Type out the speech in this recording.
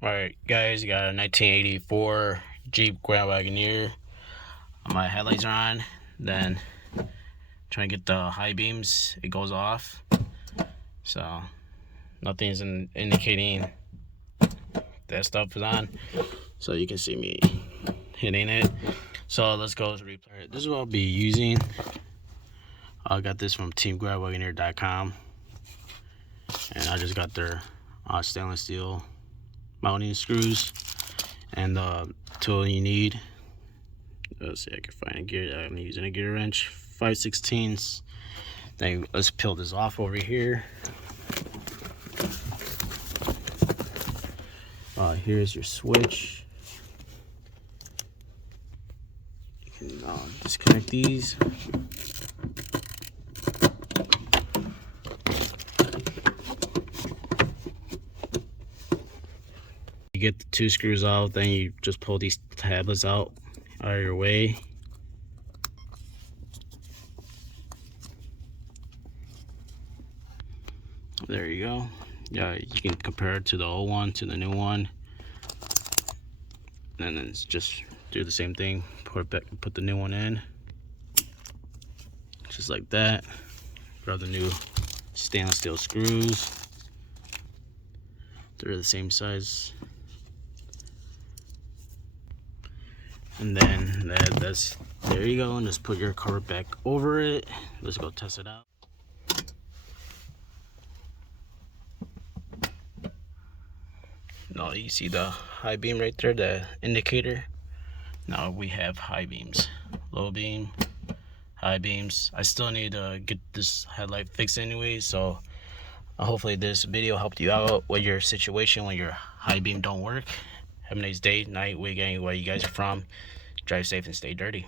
Alright guys, got a 1984 Jeep Grand Wagoneer. My headlights are on, then trying to get the high beams, it goes off. So nothing's indicating that stuff is on. So you can see me hitting it. So let's go to replay. This is what I'll be using. I got this from teamgrandwagoneer.com, and I just got their stainless steel mounting screws and the tool you need. Let's see, I can find a gear. I'm using a gear wrench, 5/16. Then let's peel this off over here. Here's your switch. You can disconnect these. You get the two screws out, then you just pull these tablets out of your way. There you go. Yeah, you can compare it to the old one to the new one, and then it's just do the same thing. Put the new one in, just like that. Grab the new stainless steel screws. They're the same size. And then that's there you go, and just put your cover back over it. Let's go test it out. Now you see the high beam right there, the indicator. Now we have high beams, low beam, high beams. I still need to get this headlight fixed anyway, so hopefully this video helped you out with your situation when your high beam don't work. Have a nice day, night, weekend, where you guys are from. Drive safe and stay dirty.